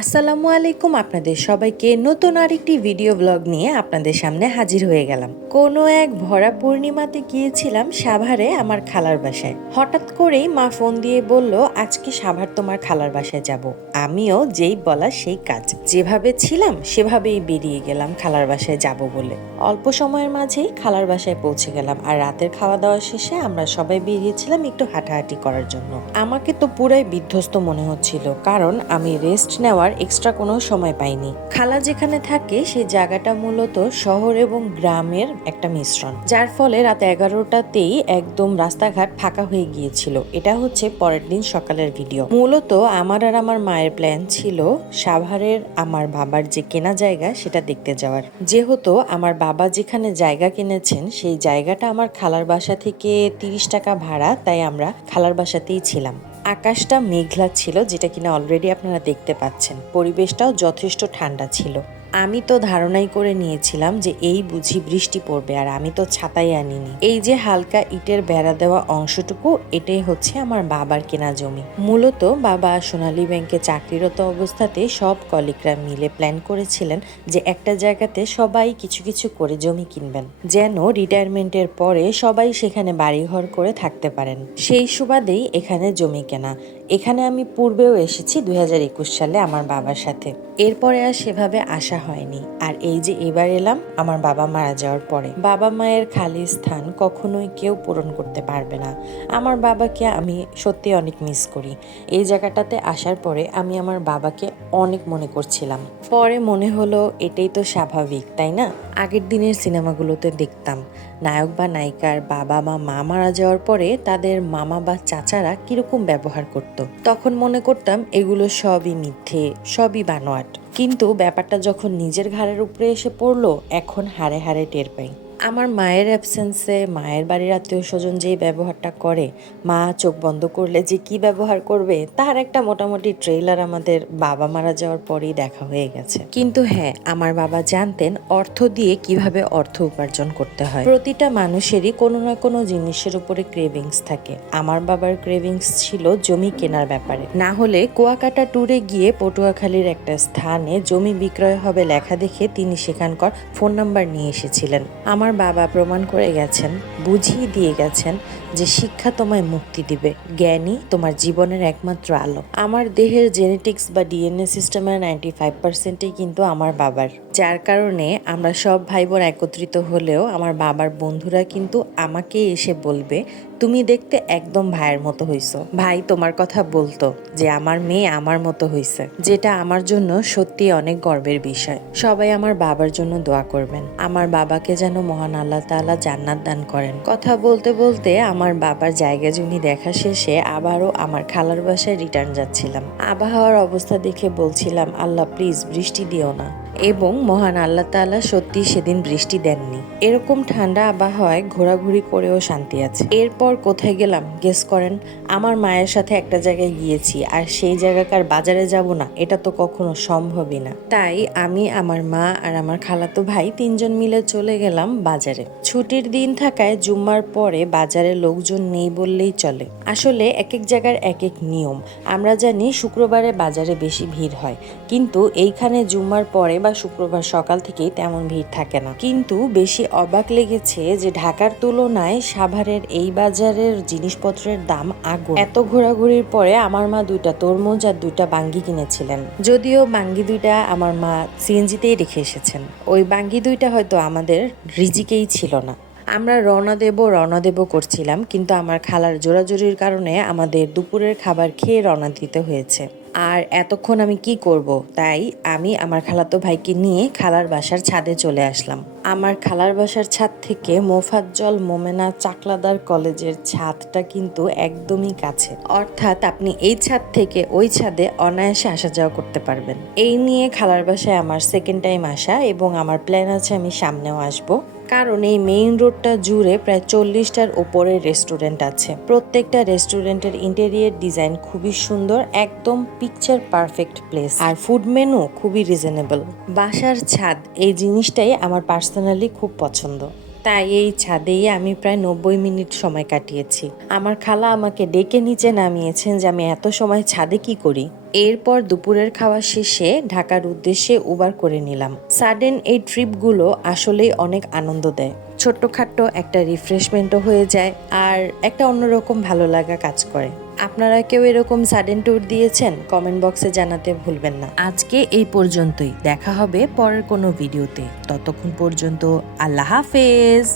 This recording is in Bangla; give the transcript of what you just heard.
আসসালামু আলাইকুম, আপনাদের সবাইকে নতুন আরেকটি ভিডিও ব্লগ নিয়ে আপনাদের সামনে হাজির হয়ে গেলাম। কোনো এক ভরা পূর্ণিমাতে গিয়েছিলাম সাভারে আমার খালার বাসায়। হঠাৎ করেই মা ফোন দিয়ে বলল, আজকে সাভার তোমার খালার বাসায় যাব। আমিও যেই বলা সেই কাজ, যেভাবে ছিলাম সেভাবেই বেরিয়ে গেলাম খালার বাসায় যাব বলে। অল্প সময়ের মাঝেই খালার বাসায় পৌঁছে গেলাম, আর রাতের খাওয়া দাওয়া শেষে আমরা সবাই বেরিয়েছিলাম একটু হাঁটাহাঁটি করার জন্য। আমাকে তো পুরাই বিধ্বস্ত মনে হচ্ছিল, কারণ আমি রেস্ট নেওয়ার এক্সট্রা কোনো সময় পাইনি। খালা যেখানে থাকে সেই জায়গাটা মূলত শহর এবং গ্রামের একটা মিশ্রণ, যার ফলে রাত 11টাতেই একদম রাস্তাঘাট ফাঁকা হয়ে গিয়েছিল। এটা হচ্ছে পরের দিন সকালের ভিডিও। মূলত আমার আর আমার মায়ের প্ল্যান ছিল সাভারের আমার বাবার যে কেনা জায়গা সেটা দেখতে যাওয়ার। যেহেতু আমার বাবা যেখানে জায়গা কিনেছেন সেই জায়গাটা আমার খালার বাসা থেকে 30 টাকা ভাড়া, তাই আমরা খালার বাসাতেই ছিলাম। আকাশটা মেঘলা ছিল, যেটা কিনা অলরেডি আপনারা দেখতে পাচ্ছেন। পরিবেশটাও যথেষ্ট ঠান্ডা ছিল। আমি তো ধারণাই করে নিয়েছিলাম যে এই বুঝি বৃষ্টি পড়বে, আর আমি তো ছাতাই আনিনি। এই যে হালকা ইটের বেড়া দেওয়া অংশটুকু, এটাই হচ্ছে আমার বাবার কেনা জমি। মূলত বাবা সোনালী ব্যাংকে চাকরিরত অবস্থাতে সব কলিগরা মিলে প্ল্যান করেছিলেন যে একটা জায়গাতে সবাই কিছু কিছু করে জমি কিনবেন, যেন রিটায়ারমেন্টের পরে সবাই সেখানে বাড়িঘর করে থাকতে পারেন। সেই সুবাদেই এখানে জমি কেনা। এখানে আমি পূর্বেও এসেছি 2021 সালে আমার বাবার সাথে। এরপরে আর সেভাবে আসা হয়নি। আর এই যে এবার এলাম আমার বাবা মারা যাওয়ার পরে। বাবা মায়ের খালি স্থান কখনোই কেউ পূরণ করতে পারবে না। আমার বাবাকে আমি সত্যি অনেক মিস করি। এই জায়গাটাতে আসার পরে আমি আমার বাবাকে অনেক মনে করছিলাম। পরে মনে হলো এটাই তো স্বাভাবিক, তাই না? আগের দিনের সিনেমাগুলোতে দেখতাম নায়ক বা নায়িকার বাবা বা মা মারা যাওয়ার পরে তাদের মামা বা চাচারা কিরকম ব্যবহার করত। তখন মনে করতাম এগুলো সবই মিথ্যে, সবই বানোয়াট। কিন্তু ব্যাপারটা যখন নিজের ঘাড়ের উপরে এসে পড়লো, এখন হাড়ে হাড়ে টের পাই। আমার মায়ের অ্যাবসেন্সে মায়ের বাড়ির আত্মীয় স্বজন যেই ব্যবহারটা করে, মা চোখ বন্ধ করলে যে কি ব্যবহার করবে তার একটা মোটামুটি ট্রেলার আমাদের বাবা মারা যাওয়ার পরেই দেখা হয়ে গেছে। কিন্তু হ্যাঁ, আমার বাবা জানতেন অর্থ দিয়ে কিভাবে অর্থ উপার্জন করতে হয়। প্রতিটা মানুষেরই কোনো না কোনো জিনিসের উপরে ক্রেভিংস থাকে। আমার বাবার ক্রেভিংস ছিল জমি কেনার ব্যাপারে। না হলে কুয়াকাটা ট্যুরে গিয়ে পটুয়াখালীর একটা স্থানে জমি বিক্রয় হবে লেখা দেখে তিনি সেখানকার ফোন নাম্বার নিয়ে এসেছিলেন। আমার বাবা প্রমাণ করে গেছেন, বুঝিয়ে দিয়ে গেছেন যে শিক্ষা তোমায় মুক্তি দিবে, জ্ঞানই তোমার জীবনের একমাত্র আলো। আমার দেহের জেনেটিক্স বা ডিএনএ সিস্টেমের 95%ই কিন্তু আমার বাবার, যার কারণে আমরা সব ভাই বোন একত্রিত হলেও আমার বাবার বন্ধুরা কিন্তু আমাকে এসে বলবে, তুমি দেখতে একদম ভাইয়ের মতো হইছো। ভাই তোমার কথা বলতো যে আমার মেয়ে আমার মতো হইছে, যেটা আমার জন্য সত্যি অনেক গর্বের বিষয়। সবাই আমার বাবার জন্য দোয়া করবেন। আমার বাবাকে যেন মহান আল্লাহ তাআলা জান্নাত দান করেন। কথা বলতে বলতে আমার বাবার জায়গা জমি দেখা শেষে আবারও আমার খালার বাসায় রিটার্ন যাচ্ছিলাম। আবহাওয়ার অবস্থা দেখে বলছিলাম, আল্লাহ প্লিজ বৃষ্টি দিও না। এবং মহান আল্লাহ তাআলা সত্যি সেদিন বৃষ্টি দেননি। এরকম ঠান্ডা আবহাওয়ায় ঘোরাঘুরি করেও শান্তি আছে। এরপর কোথায় গেলাম গেস করেন? আমার মায়ের সাথে একটা জায়গায় গিয়েছি, আর সেই জায়গাকার বাজারে যাব না এটা তো কখনো সম্ভবই না। তাই আমি, আমার মা আর আমার খালাতো ভাই 3জন মিলে চলে গেলাম বাজারে। ছুটির দিন থাকায় জুম্মার পরে বাজারে লোকজন নেই বললেই চলে। আসলে এক এক জায়গার এক এক নিয়ম। আমরা জানি শুক্রবারে বাজারে বেশি ভিড় হয়, কিন্তু এইখানে জুম্মার পরে বা শুক্রবার সকাল থেকেই তেমন ভিড় থাকে না। কিন্তু বেশি অবাক লেগেছে যে ঢাকার তুলনায় সাভারের এই বাজারের জিনিসপত্রের দাম আগুন। এত ঘোরাঘুরির পরে আমার মা 2টা তরমুজ আর 2টা বাঙ্গি কিনেছিলেন। যদিও বাঙ্গি 2টা আমার মা সিএনজিতেই রেখে এসেছেন। ওই বাঙ্গি 2টা হয়তো আমাদের রিজিকেই ছিল না। আমরা রওনা দেব করছিলাম, কিন্তু আমার খালার জোরাজুরির কারণে আমাদের দুপুরের খাবার খেয়ে রওনা দিতে হয়েছে। আর এতক্ষণ আমি কি করব? তাই আমি আমার খালাতো ভাইকে নিয়ে খালার বাসার ছাদে চলে আসলাম। আমার খালার বাসার ছাদ থেকে মোফাজ্জল মোমেনা চাকলাদার কলেজের ছাদটা কিন্তু একদমই কাছে। অর্থাৎ আপনি এই ছাদ থেকে ওই ছাদে অনায়াসে আসা যাওয়া করতে পারবেন। এই নিয়ে খালার বাসায় আমার সেকেন্ড টাইম আসা, এবং আমার প্ল্যান আছে আমি সামনেও আসবো। কারণ এই মেইন রোডটা জুড়ে প্রায় 40টার ওপরে রেস্টুরেন্ট আছে। প্রত্যেকটা রেস্টুরেন্টের ইন্টেরিয়র ডিজাইন খুবই সুন্দর, একদম পিকচার পারফেক্ট প্লেস। আর ফুড মেনু খুবই রিজনেবল। বাসার ছাদ এই জিনিসটাই আমার পার্সোনালি খুব পছন্দ। তাই এই ছাদেই আমি প্রায় 90 মিনিট সময় কাটিয়েছি। আমার খালা আমাকে ডেকে নিচে নামিয়েছেন যে আমি এত সময় ছাদে কি করি। এরপর দুপুরের খাওয়া শেষে ঢাকার উদ্দেশ্যে উবার করে নিলাম। সাডেন এই ট্রিপগুলো আসলেই অনেক আনন্দ দেয়। ছোট্টখাট্ট একটা রিফ্রেশমেন্টও হয়ে যায় আর একটা অন্যরকম ভালো লাগা কাজ করে। আপনারা কেউ এরকম সাডেন ট্যুর দিয়েছেন? কমেন্ট বক্সে জানাতে ভুলবেন না। আজকে এই পর্যন্তই, দেখা হবে পরের কোনো ভিডিওতে। ততক্ষণ পর্যন্ত আল্লাহ হাফেজ।